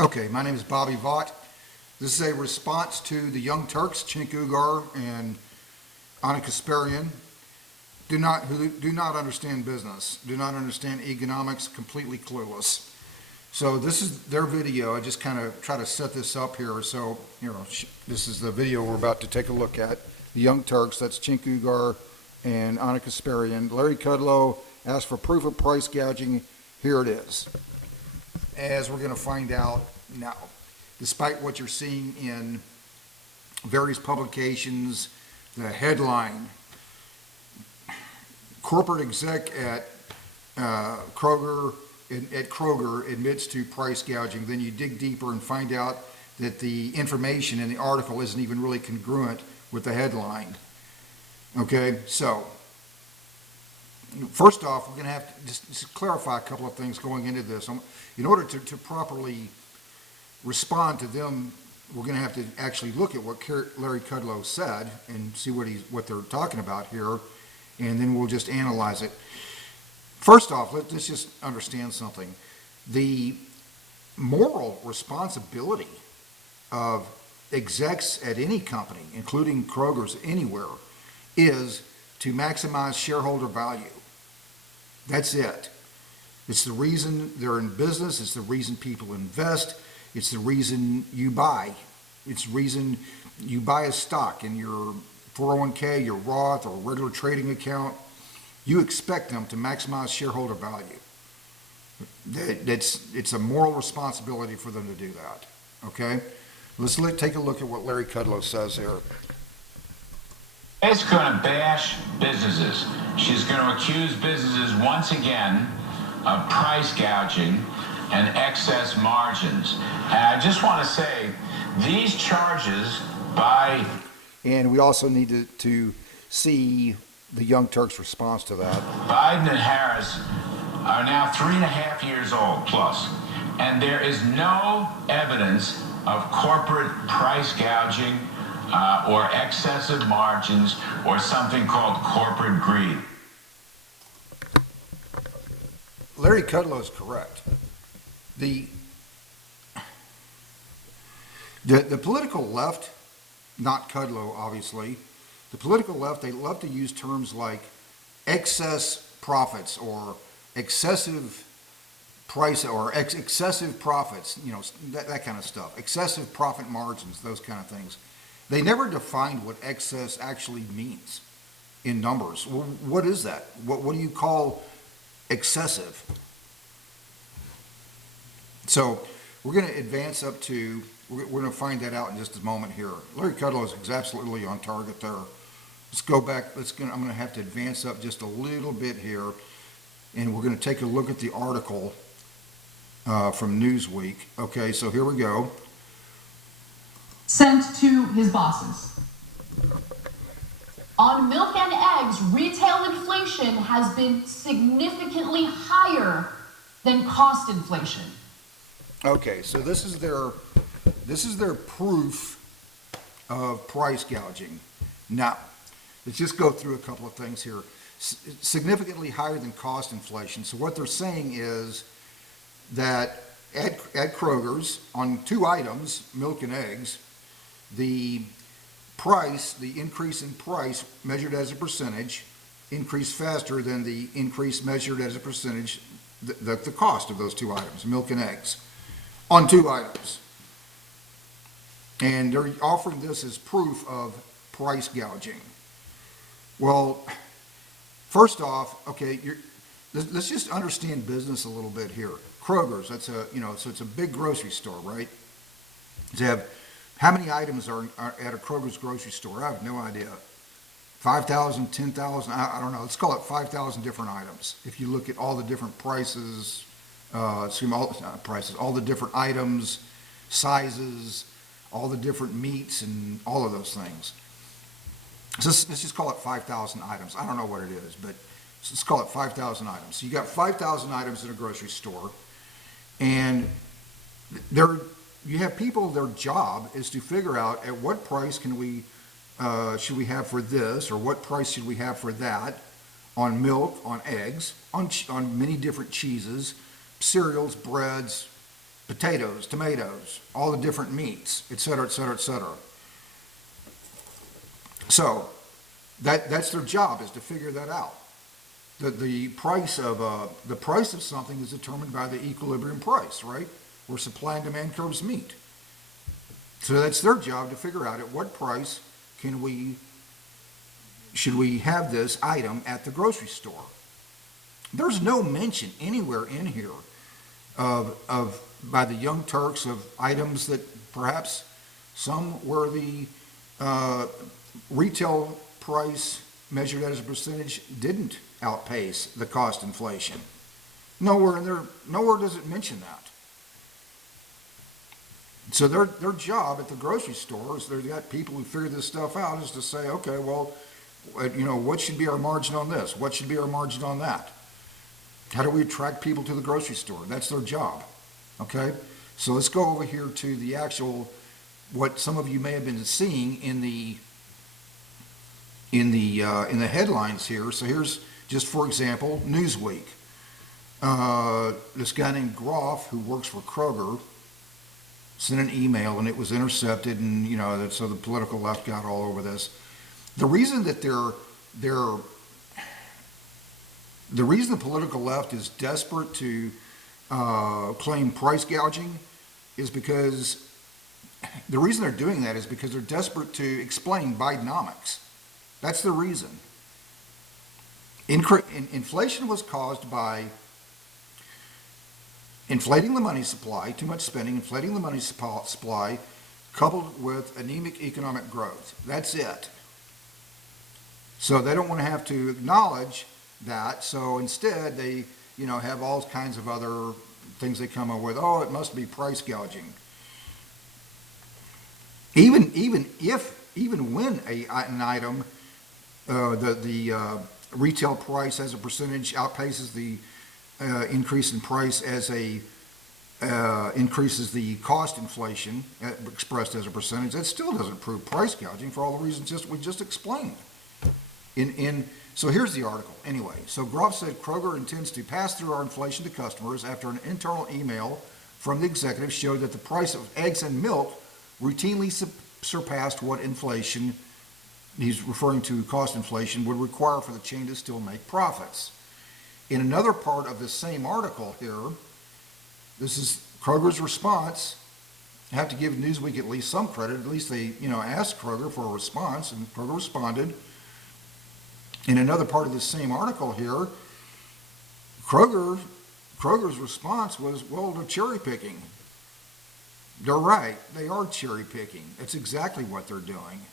Okay, my name is Bobby Vaught. This is a response to the Young Turks, Cenk Uygur and Ana Kasparian, who do not understand business, do not understand economics, completely clueless. So this is their video. I just kind of try to set this up here. So, this is the video we're about to take a look at. The Young Turks, that's Cenk Uygur and Ana Kasparian. Larry Kudlow asked for proof of price gouging. Here it is. As we're going to find out now, despite what you're seeing in various publications, the headline, corporate exec at Kroger admits to price gouging. Then you dig deeper and find out that the information in the article isn't even really congruent with the headline. Okay, so first off, we're going to have to just clarify a couple of things going into this. In order to properly respond to them, we're going to have to actually look at what Larry Kudlow said and see what they're talking about here, and then we'll just analyze it. First off, let's just understand something. The moral responsibility of execs at any company, including Kroger's anywhere, is to maximize shareholder value. That's it. It's the reason they're in business. It's the reason people invest. It's the reason you buy. It's the reason you buy a stock in your 401k, your Roth, or regular trading account. You expect them to maximize shareholder value. It's a moral responsibility for them to do that. Okay? Let's take a look at what Larry Kudlow says here. She's going to bash businesses. She's going to accuse businesses once again of price gouging and excess margins. And I just want to say, these charges by... And we also need to see the Young Turks' response to that. Biden and Harris are now 3.5 years old plus, and there is no evidence of corporate price gouging or excessive margins or something called corporate greed. Larry Kudlow is correct. The political left, not Kudlow obviously, the political left, they love to use terms like excess profits or excessive price or excessive profits, that kind of stuff, excessive profit margins, those kind of things. They never defined what excess actually means in numbers. Well, what is that? What do you call excessive? So we're going to advance up to, we're going to find that out in just a moment here. Larry Kudlow is absolutely on target there. Let's go back. I'm going to have to advance up just a little bit here, and we're going to take a look at the article from Newsweek. Okay, so here we go. Sent to his bosses. On milk and eggs, retail inflation has been significantly higher than cost inflation. Okay, so this is their proof of price gouging. Now, let's just go through a couple of things here. Significantly higher than cost inflation. So what they're saying is that at Kroger's, on two items, milk and eggs, the increase in price measured as a percentage increased faster than the increase measured as a percentage, the cost of those two items, milk and eggs, on two items. And they're offering this as proof of price gouging. Well, first off, okay, let's just understand business a little bit here. Kroger's, so it's a big grocery store, right? They have, how many items are at a Kroger's grocery store? I have no idea. 5,000, 10,000, I don't know. Let's call it 5,000 different items. If you look at all the different prices, all the different items, sizes, all the different meats, and all of those things. So let's just call it 5,000 items. I don't know what it is, but let's call it 5,000 items. So you got 5,000 items in a grocery store, and you have people, their job is to figure out at what price should we have for this, or what price should we have for that, on milk, on eggs, on many different cheeses, cereals, breads, potatoes, tomatoes, all the different meats, et cetera, et cetera, et cetera. So that's their job, is to figure that out. The price of something is determined by the equilibrium price, right? Where supply and demand curves meet. So that's their job, to figure out at what price should we have this item at the grocery store. There's no mention anywhere in here by the Young Turks of items that perhaps some where the retail price measured as a percentage didn't outpace the cost inflation. Nowhere does it mention that. So their job at the grocery stores, they've got people who figure this stuff out, is to say, okay, well, what should be our margin on this? What should be our margin on that? How do we attract people to the grocery store? That's their job. Okay? So let's go over here to the actual, what some of you may have been seeing in the headlines here. So here's just, for example, Newsweek. This guy named Groff, who works for Kroger, sent an email and it was intercepted, and so the political left got all over this. The reason that the reason the political left is desperate to claim price gouging is because the reason they're doing that is because they're desperate to explain Bidenomics. That's the reason. Inflation was caused by inflating the money supply, too much spending, inflating the money supply, coupled with anemic economic growth. That's it. So they don't want to have to acknowledge that. So instead, they, have all kinds of other things they come up with. Oh, it must be price gouging. Even when an item, the retail price as a percentage outpaces the increase in price as increases the cost inflation expressed as a percentage, that still doesn't prove price gouging for all the reasons we just explained. So here's the article. Anyway, so Groff said Kroger intends to pass through our inflation to customers after an internal email from the executive showed that the price of eggs and milk routinely surpassed what inflation, he's referring to cost inflation, would require for the chain to still make profits. In another part of this same article here, this is Kroger's response. I have to give Newsweek at least some credit. At least they, asked Kroger for a response, and Kroger responded. In another part of this same article here, Kroger's response was, well, they're cherry picking. They're right. They are cherry picking. That's exactly what they're doing.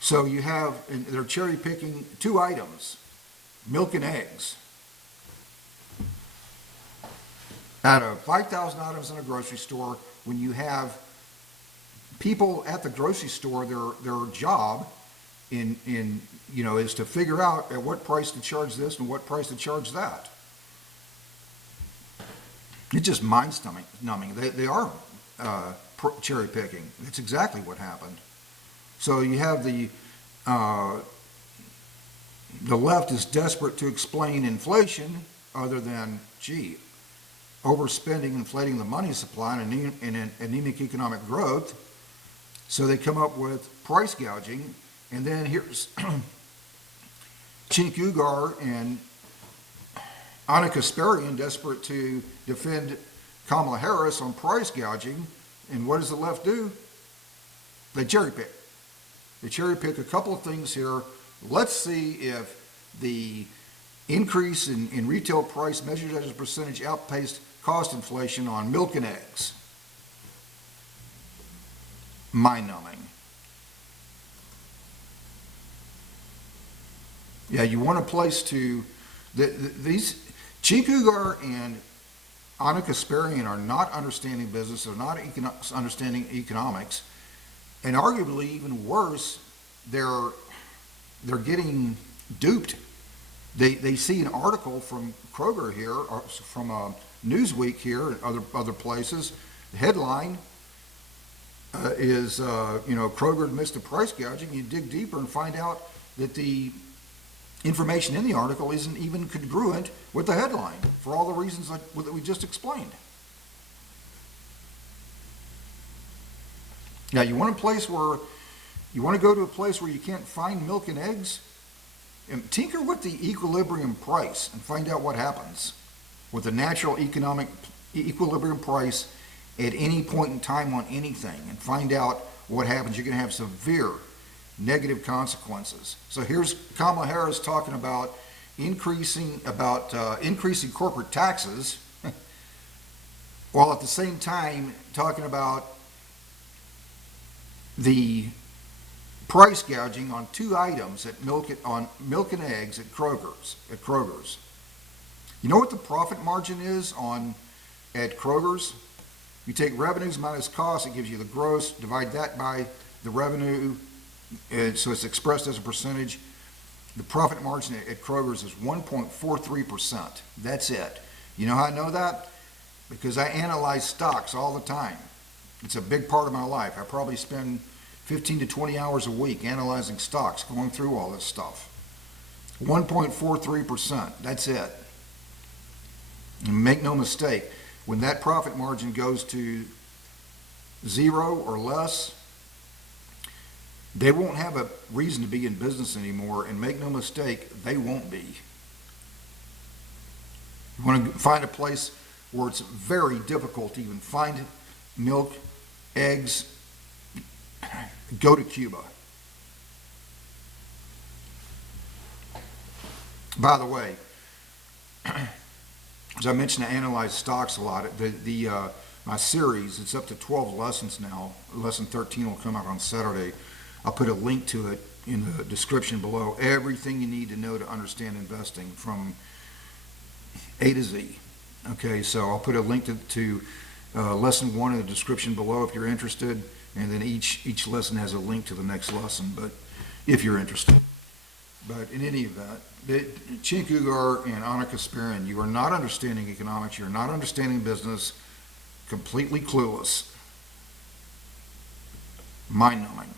So they're cherry picking two items, milk and eggs. Out of 5,000 items in a grocery store, when you have people at the grocery store, their job is to figure out at what price to charge this and what price to charge that. It's just mind-numbing. They are cherry picking. That's exactly what happened. So you have the left is desperate to explain inflation other than, overspending, inflating the money supply, and anemic economic growth. So they come up with price gouging. And then here's Cenk Uygur and Ana Kasparian desperate to defend Kamala Harris on price gouging. And what does the left do? They cherry pick. They cherry pick a couple of things here. Let's see if the increase in retail price measured as a percentage outpaced cost inflation on milk and eggs. Mind-numbing. Yeah, you want a place to, these, Cenk Uygur and Ana Kasparian are not understanding business, they're not understanding economics, and arguably even worse, they're getting duped. They see an article from Kroger here, or from Newsweek here and other places. The headline is, Kroger admits to price gouging. You dig deeper and find out that the information in the article isn't even congruent with the headline for all the reasons that we just explained. Now, you want to go to a place where you can't find milk and eggs? And tinker with the equilibrium price and find out what happens with the natural economic equilibrium price at any point in time on anything, and find out what happens. You're going to have severe negative consequences. So here's Kamala Harris talking about increasing corporate taxes while at the same time talking about the price gouging on two items on milk and eggs at Kroger's. You know what the profit margin is at Kroger's? You take revenues minus costs, it gives you the gross, divide that by the revenue, so it's expressed as a percentage. The profit margin at Kroger's is 1.43%. That's it. You know how I know that? Because I analyze stocks all the time. It's a big part of my life. I probably spend 15 to 20 hours a week analyzing stocks, going through all this stuff. 1.43%, that's it. And make no mistake, when that profit margin goes to 0 or less, they won't have a reason to be in business anymore, and make no mistake, they won't be. You want to find a place where it's very difficult to even find milk, eggs, go to Cuba. By the way, as I mentioned, I analyze stocks a lot. My series, it's up to 12 lessons now. Lesson 13 will come out on Saturday. I'll put a link to it in the description below. Everything you need to know to understand investing from A to Z. Okay, so I'll put a link to lesson 1 in the description below if you're interested, and then each lesson has a link to the next lesson, but if you're interested. But in any event, Cenk Uygur and Ana Kasparian, you are not understanding economics, you're not understanding business, completely clueless. Mind-numbing.